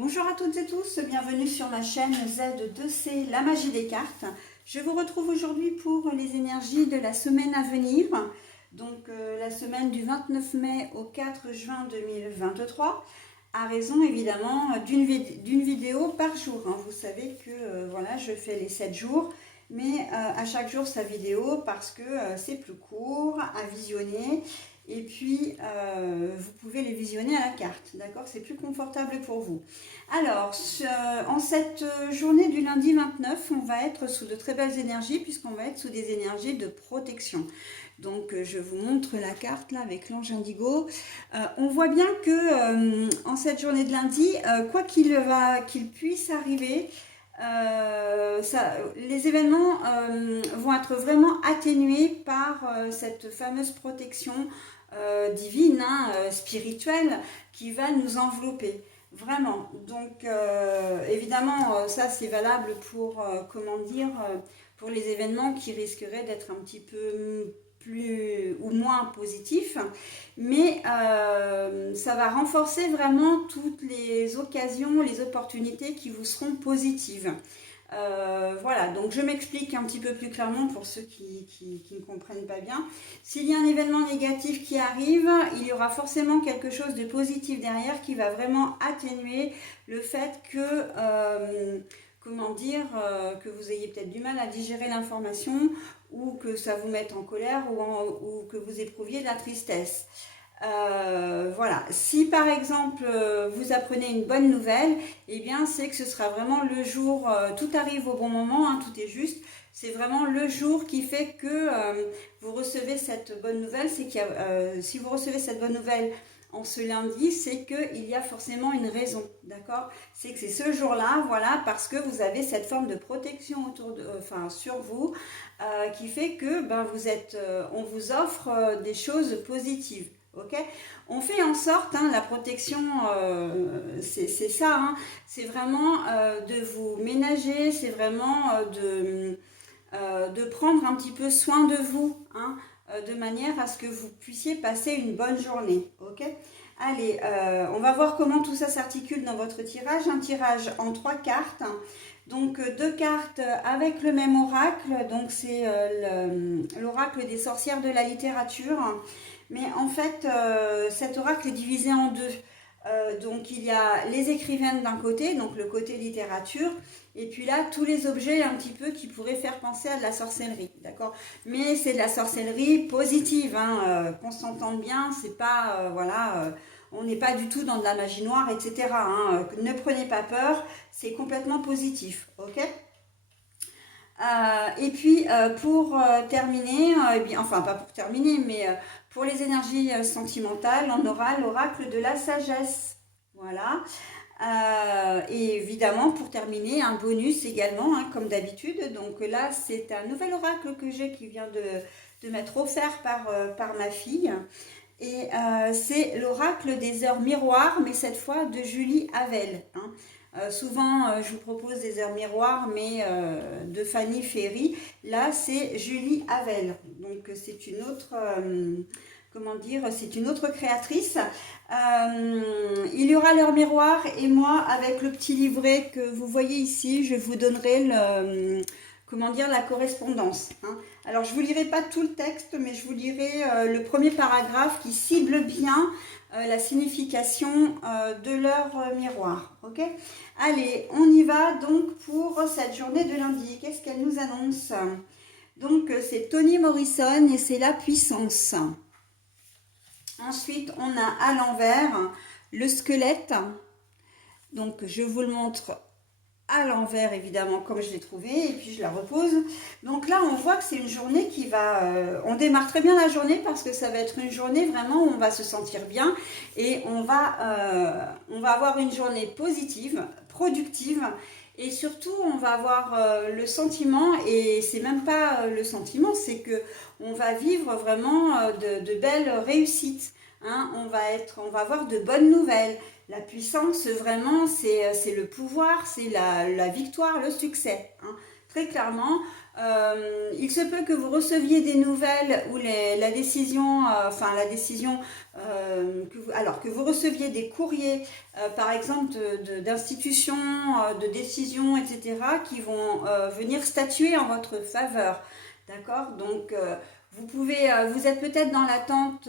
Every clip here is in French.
Bonjour à toutes et tous, bienvenue sur ma chaîne Z2C, la magie des cartes. Je vous retrouve aujourd'hui pour les énergies de la semaine à venir, donc la semaine du 29 mai au 4 juin 2023, à raison évidemment d'une vidéo par jour. Vous savez que voilà, je fais les 7 jours, mais à chaque jour sa vidéo parce que c'est plus court à visionner. Et puis, vous pouvez les visionner à la carte, d'accord? C'est plus confortable pour vous. Alors, en cette journée du lundi 29, on va être sous de très belles énergies puisqu'on va être sous des énergies de protection. Donc, je vous montre la carte là avec l'ange indigo. On voit bien que en cette journée de lundi, quoi qu'il puisse arriver, les événements vont être vraiment atténués par cette fameuse protection divine, spirituelle, qui va nous envelopper. Vraiment. Donc, évidemment, ça c'est valable pour, pour les événements qui risqueraient d'être un petit peu plus ou moins positifs. Mais ça va renforcer vraiment toutes les occasions, les opportunités qui vous seront positives. Voilà, donc je m'explique un petit peu plus clairement pour ceux qui ne comprennent pas bien. S'il y a un événement négatif qui arrive, il y aura forcément quelque chose de positif derrière qui va vraiment atténuer le fait que, que vous ayez peut-être du mal à digérer l'information ou que ça vous mette en colère ou que vous éprouviez de la tristesse. Voilà, si par exemple vous apprenez une bonne nouvelle, eh bien c'est que ce sera vraiment le jour, tout arrive au bon moment, tout est juste, c'est vraiment le jour qui fait que vous recevez cette bonne nouvelle. C'est qu'il y a, si vous recevez cette bonne nouvelle en ce lundi, c'est qu'il y a forcément une raison, d'accord? C'est que c'est ce jour-là, voilà, parce que vous avez cette forme de protection sur vous, qui fait que on vous offre des choses positives. Okay, on fait en sorte, la protection, c'est ça, c'est vraiment de vous ménager, c'est vraiment de prendre un petit peu soin de vous, de manière à ce que vous puissiez passer une bonne journée. Ok, allez, on va voir comment tout ça s'articule dans votre tirage. Un tirage en 3 cartes. Donc 2 cartes avec le même oracle, donc c'est l'oracle des sorcières de la littérature. Mais en fait, cet oracle est divisé en 2. Donc il y a les écrivaines d'un côté, donc le côté littérature, et puis là tous les objets un petit peu qui pourraient faire penser à de la sorcellerie, d'accord? Mais c'est de la sorcellerie positive, qu'on s'entende bien, c'est pas, on n'est pas du tout dans de la magie noire, etc. Ne prenez pas peur, c'est complètement positif, ok? Et puis pour terminer, enfin pas pour terminer, mais pour les énergies sentimentales, on aura l'oracle de la sagesse. Voilà. Et évidemment, pour terminer, un bonus également, comme d'habitude. Donc là, c'est un nouvel oracle que j'ai qui vient de m'être offert par ma fille. Et c'est l'oracle des heures miroirs, mais cette fois de Julie Havel. Souvent, je vous propose des heures miroirs, mais de Fanny Ferry. Là, c'est Julie Havel. Donc, c'est une autre, c'est une autre créatrice. Il y aura l'heure miroir et moi, avec le petit livret que vous voyez ici, je vous donnerai la correspondance. Alors, je ne vous lirai pas tout le texte, mais je vous lirai le premier paragraphe qui cible bien la signification de l'heure miroir. Ok, allez, on y va donc pour cette journée de lundi. Qu'est-ce qu'elle nous annonce? Donc, c'est Toni Morrison et c'est la puissance. Ensuite, on a à l'envers le squelette. Donc, je vous le montre à l'envers, évidemment, comme je l'ai trouvé, et puis je la repose. Donc là, on voit que c'est une journée qui va... on démarre très bien la journée parce que ça va être une journée vraiment où on va se sentir bien et on va avoir une journée positive, productive, et surtout, on va avoir le sentiment, et c'est même pas le sentiment, c'est que on va vivre vraiment de belles réussites. On va avoir de bonnes nouvelles. La puissance, vraiment, c'est le pouvoir, c'est la victoire, le succès. très clairement. Il se peut que vous receviez des nouvelles ou la décision, que vous receviez des courriers, par exemple d'institutions, de décisions, etc., qui vont venir statuer en votre faveur. D'accord? Donc, vous êtes peut-être dans l'attente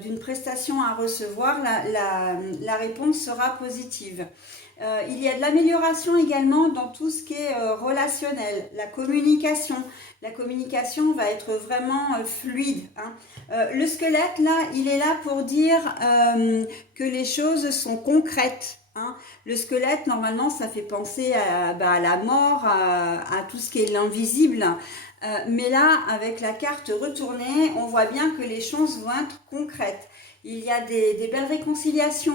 d'une prestation à recevoir, la réponse sera positive. Il y a de l'amélioration également dans tout ce qui est relationnel, la communication. La communication va être vraiment fluide. Le squelette, là, il est là pour dire que les choses sont concrètes. Le squelette, normalement, ça fait penser à la mort, à tout ce qui est l'invisible. Mais là, avec la carte retournée, on voit bien que les choses vont être concrètes. Il y a des belles réconciliations,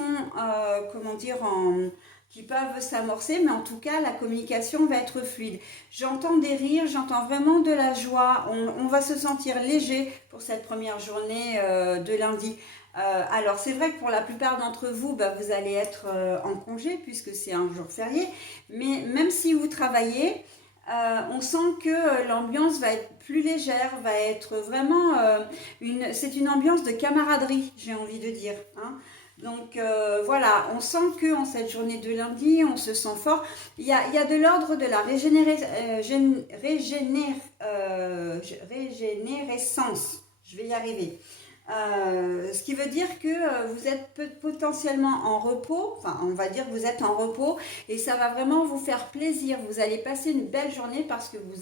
qui peuvent s'amorcer, mais en tout cas, la communication va être fluide. J'entends des rires, j'entends vraiment de la joie. On va se sentir léger pour cette première journée de lundi. Alors, c'est vrai que pour la plupart d'entre vous, vous allez être en congé puisque c'est un jour férié. Mais même si vous travaillez, on sent que l'ambiance va être plus légère, va être vraiment c'est une ambiance de camaraderie, j'ai envie de dire. Donc voilà, on sent que en cette journée de lundi, on se sent fort. Il y a de l'ordre de la régénérescence. Je vais y arriver. Ce qui veut dire que vous êtes potentiellement en repos, enfin on va dire que vous êtes en repos et ça va vraiment vous faire plaisir. Vous allez passer une belle journée parce que vous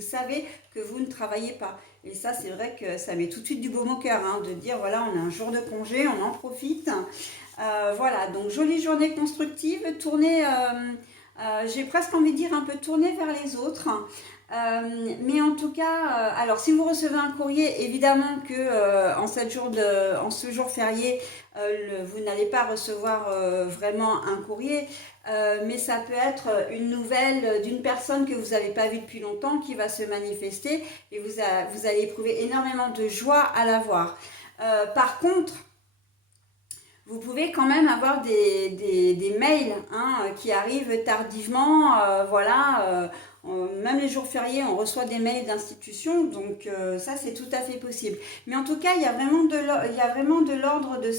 savez que vous ne travaillez pas. Et ça, c'est vrai que ça met tout de suite du baume au cœur, de dire voilà, on a un jour de congé, on en profite. Voilà, donc jolie journée constructive, tournez, j'ai presque envie de dire un peu tourner vers les autres. Mais en tout cas, alors si vous recevez un courrier, évidemment que en ce jour férié, vous n'allez pas recevoir vraiment un courrier, mais ça peut être une nouvelle d'une personne que vous n'avez pas vue depuis longtemps qui va se manifester et vous allez éprouver énormément de joie à la voir. Par contre, vous pouvez quand même avoir des mails qui arrivent tardivement, même les jours fériés, on reçoit des mails d'institutions, donc ça c'est tout à fait possible. Mais en tout cas, il y a vraiment de l'ordre de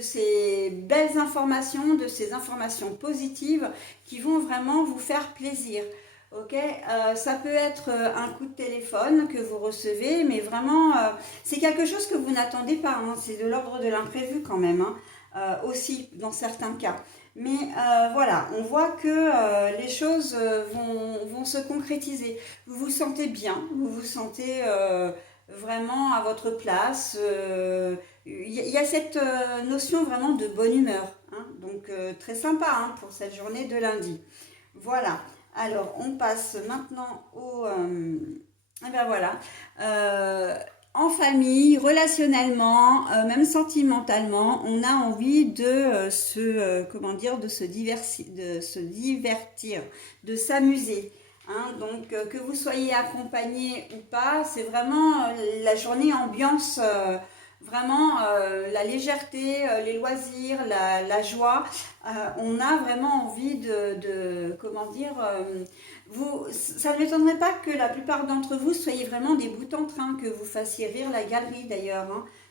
ces belles informations, de ces informations positives qui vont vraiment vous faire plaisir. Ok, ça peut être un coup de téléphone que vous recevez, mais vraiment, c'est quelque chose que vous n'attendez pas. C'est de l'ordre de l'imprévu quand même, aussi dans certains cas. Mais voilà, on voit que les choses vont se concrétiser. Vous vous sentez bien, vous vous sentez vraiment à votre place. Il y a cette notion vraiment de bonne humeur. Donc très sympa pour cette journée de lundi. Voilà. Alors, on passe maintenant en famille, relationnellement, même sentimentalement, on a envie de se divertir, de s'amuser. Donc, que vous soyez accompagné ou pas, c'est vraiment la journée ambiance. Vraiment la légèreté, les loisirs, la joie, on a vraiment envie ça ne m'étonnerait pas que la plupart d'entre vous soyez vraiment des bouts en train, que vous fassiez rire la galerie d'ailleurs,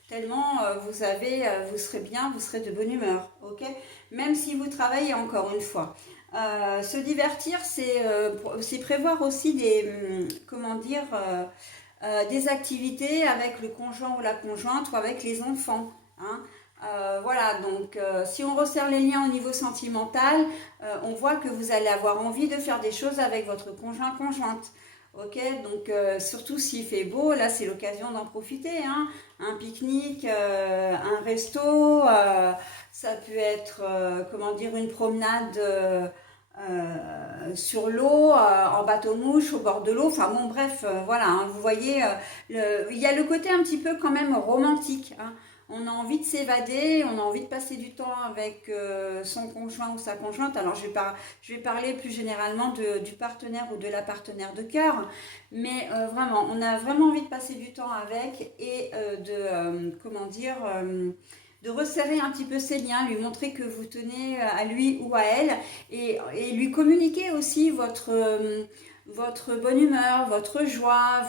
tellement vous serez bien, vous serez de bonne humeur, ok? Même si vous travaillez encore une fois. Se divertir, c'est prévoir aussi des activités avec le conjoint ou la conjointe ou avec les enfants. Voilà, donc si on resserre les liens au niveau sentimental, on voit que vous allez avoir envie de faire des choses avec votre conjoint-conjointe. Ok, donc surtout s'il fait beau, là c'est l'occasion d'en profiter. Un pique-nique, un resto, ça peut être une promenade sur l'eau, en bateau-mouche, au bord de l'eau, enfin bon bref, vous voyez, il y a le côté un petit peu quand même romantique. On a envie de s'évader, on a envie de passer du temps avec son conjoint ou sa conjointe. Alors je vais parler plus généralement du partenaire ou de la partenaire de cœur, mais vraiment, on a vraiment envie de passer du temps avec et de resserrer un petit peu ses liens, lui montrer que vous tenez à lui ou à elle et lui communiquer aussi votre bonne humeur, votre joie,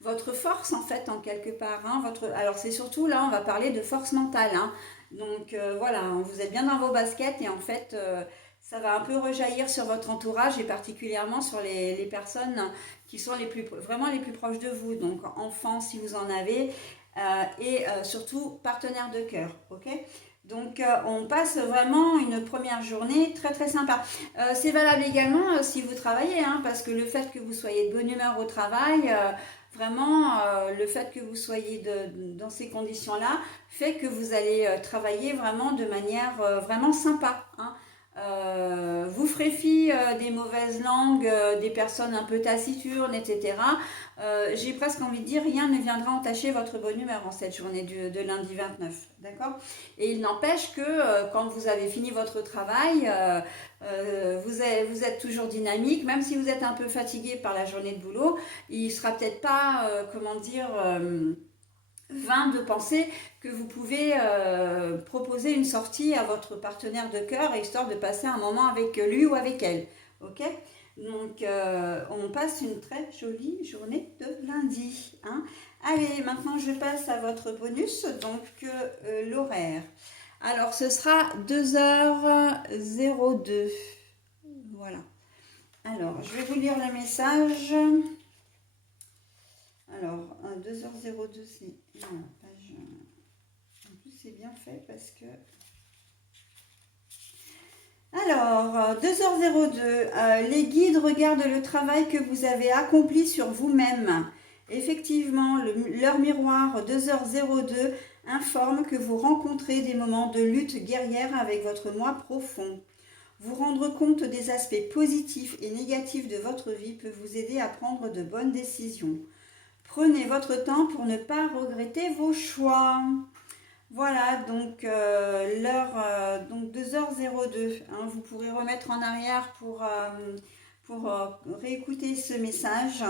votre force en fait en quelque part. Hein, alors c'est surtout là, on va parler de force mentale. Hein. Donc voilà, vous êtes bien dans vos baskets et en fait ça va un peu rejaillir sur votre entourage et particulièrement sur les personnes qui sont vraiment les plus proches de vous. Donc enfants si vous en avez et surtout partenaires de cœur. Ok. Donc on passe vraiment une première journée très très sympa. C'est valable également si vous travaillez, hein, parce que le fait que vous soyez de bonne humeur au travail, vraiment le fait que vous soyez dans ces conditions-là fait que vous allez travailler vraiment de manière vraiment sympa. Hein. Vous ferez fi des mauvaises langues, des personnes un peu taciturnes, etc. J'ai presque envie de dire, rien ne viendra entacher votre bonne humeur en cette journée de lundi 29, d'accord? Et il n'empêche que quand vous avez fini votre travail, vous êtes toujours dynamique, même si vous êtes un peu fatigué par la journée de boulot, il ne sera peut-être pas, comment dire... vain de penser que vous pouvez proposer une sortie à votre partenaire de cœur histoire de passer un moment avec lui ou avec elle. Ok? Donc on passe une très jolie journée de lundi. Hein. Allez, maintenant je passe à votre bonus, donc l'horaire. Alors ce sera 2h02. Voilà. Alors je vais vous lire le message. Alors, 2h02, c'est la page. En plus, c'est bien fait parce que. Alors, 2h02, les guides regardent le travail que vous avez accompli sur vous-même. Effectivement, leur miroir 2h02 informe que vous rencontrez des moments de lutte guerrière avec votre moi profond. Vous rendre compte des aspects positifs et négatifs de votre vie peut vous aider à prendre de bonnes décisions. Prenez votre temps pour ne pas regretter vos choix. Voilà, donc l'heure, donc 2h02. Hein, vous pourrez remettre en arrière pour réécouter ce message.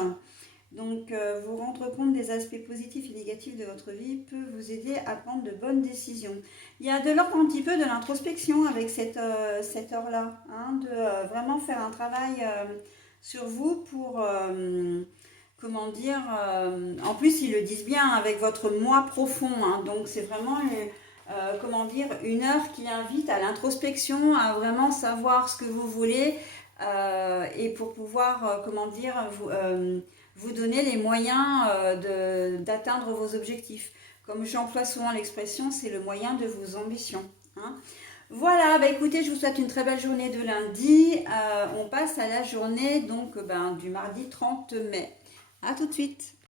Donc, vous rendre compte des aspects positifs et négatifs de votre vie peut vous aider à prendre de bonnes décisions. Il y a de l'ordre un petit peu de l'introspection avec cette heure-là. Hein, de vraiment faire un travail sur vous pour... comment dire, en plus ils le disent bien avec votre moi profond, hein, donc c'est vraiment comment dire, une heure qui invite à l'introspection, à vraiment savoir ce que vous voulez et pour pouvoir, comment dire, vous donner les moyens d'atteindre vos objectifs. Comme j'emploie souvent l'expression, c'est le moyen de vos ambitions. Hein. Voilà, bah écoutez, je vous souhaite une très belle journée de lundi. On passe à la journée donc du mardi 30 mai. À tout de suite.